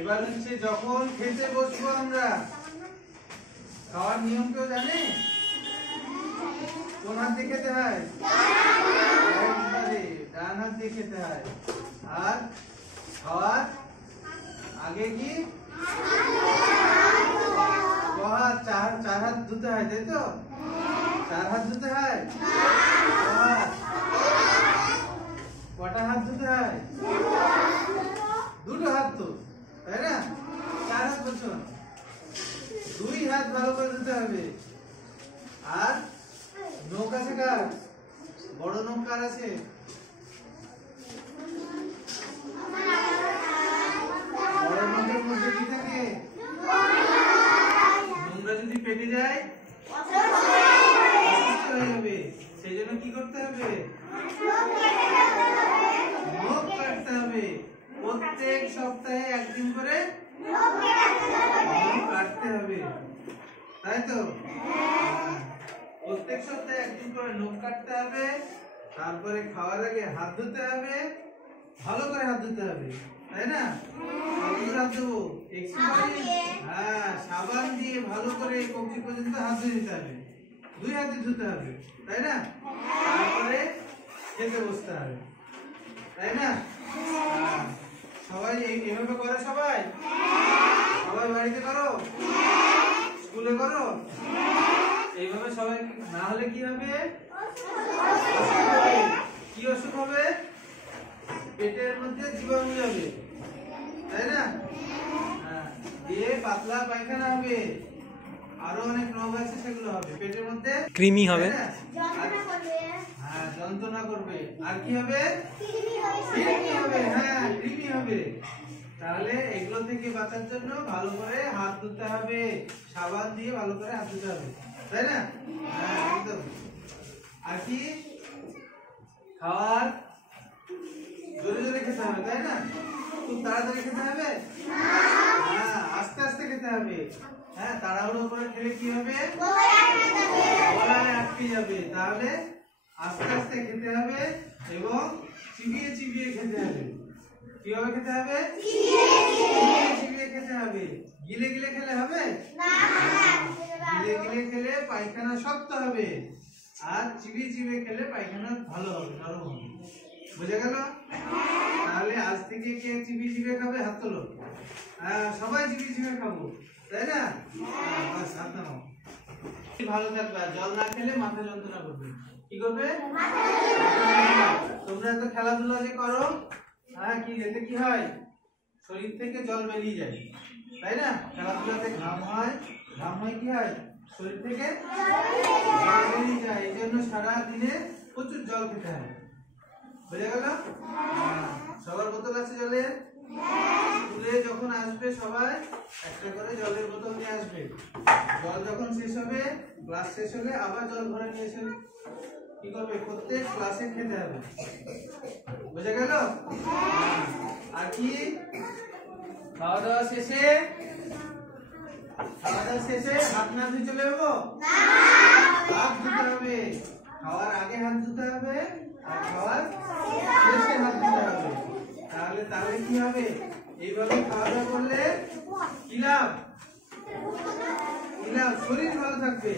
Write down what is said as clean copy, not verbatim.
এবার হচ্ছে যখন খেতে বসবো আমরা, খাওয়ার নিয়ম কেউ জানে? কোন হাত দিয়ে খেতে হয়? ডান হাত দিয়ে খেতে হয়। আর খাওয়ার আগে কি চার হাত ধুতে হয়, তাই তো? 4 হাত ধুতে হয়। কটা হাত ধুতে হয়? 2 হাত তো, তাই না? 4 হাত বলছো, 2 হাত ভালো করে ধুতে হবে। আর নখ আছে কার? বড় নখ কার আছে? বড় নখের মধ্যে কি থাকে? নোংরা যদি পেটে যায় অসুস্থ হয়ে যাবে, সেই জন্য কি করতে হবে? নখ কাটতে হবে। প্রত্যেক সপ্তাহে একদিন করে নখ কাটতে হবে, তাই তো? প্রত্যেক সপ্তাহে একদিন করে নখ কাটতে হবে। তারপরে খাওয়ার আগে হাত ধুতে হবে, ভালো করে হাত ধুতে হবে, তাই না? হাত ধোবো হ্যাঁ, সাবান দিয়ে ভালো করে কবজি পর্যন্ত হাত ধুয়ে দিতে হবে, 2 হাতে ধুতে হবে, তাই না? তারপরে খেতে বসতে হবে, তাই না? সবাই এইভাবে করে? সবাই সবাই বাড়িতে করো, স্কুলে করো, এইভাবে সবাই না হলে কি হবে? কি অসুখ হবে? পেটের মধ্যে জীবাণু যাবে, তাই না? দিয়ে পাতলা পায়খানা হবে, আরো অনেক রোগ আছে, সেগুলো হবে পেটের মধ্যে, কৃমি হবে, হ্যাঁ যন্ত্রণা করবে। আর কি হবে? কৃমি হবে, হ্যাঁ কৃমি হবে। তাহলে এগুলো থেকে বাঁচার জন্য ভালো করে হাত ধুতে হবে, সাবান দিয়ে ভালো করে হাত ধুতে হবে, তাই না? হ্যাঁ একদম। আর কি? খাওয়ার জোরে জোরে খেতে হবে, তাই না? খুব তাড়াতাড়ি খেতে হবে? হ্যাঁ আস্তে আস্তে খেতে হবে। হ্যাঁ তাড়াহুড়ো করে খেলে কি হবে? গলায় আটকে যাবে। তাহলে আস্তে আস্তে খেতে হবে এবং চিবিয়ে চিবিয়ে খেতে হবে। কিভাবে খেতে হবে? চিবিয়ে চিবিয়ে খেতে হবে। গিলে গিলে খেলে হবে না? গিলে গিলে খেলে পায়খানা শক্ত হবে, আর চিবিয়ে চিবিয়ে খেলে পায়খানা ভালো হবে, নরম হবে। বুঝে গেল? তাহলে আজ থেকে কে চিবিয়ে চিবিয়ে খাবে? হাত তোলো। সবাই চিবিয়ে চিবিয়ে খাবো, তাই না? বাস হাত নামাও। ভালো থাকবে। জল না খেলে মাথা যন্ত্রণা করবে। কি করবে? তোমরা তো খেলাধুলা যে করো, কি এতে কি হয়? শরীর থেকে জল বেরিয়ে যায়, তাই না? খেলাধুলাতে ঘাম হয়, ঘাম হয় কি হয়? শরীর থেকে জল বেরিয়ে যায়। এই জন্য সারা দিনে প্রচুর জল খেতে হয়। বুঝে গেল? সবার বোতল আছে জলের? স্কুলে যখন আসবে সবাই একটা করে জলের বোতল নিয়ে আসবে। জল যখন শেষ হবে, ক্লাস শেষ হলে আবার জল ভরে নিয়ে এসে কি করবে? প্রত্যেক ক্লাসে খেতে হবে। বুঝে গেল? আর কি? খাওয়া দাওয়া শেষে হাত না ধুয়ে চলে যাবো? হাত ধুতে হবে। খাওয়ার আগে হাত ধুতে হবে, আর খাওয়ার শেষে হাত ধুতে হবে। তাহলে কি হবে? এইভাবে খাওয়া দাওয়া করলে কি লাভ? শরীর ভালো থাকবে।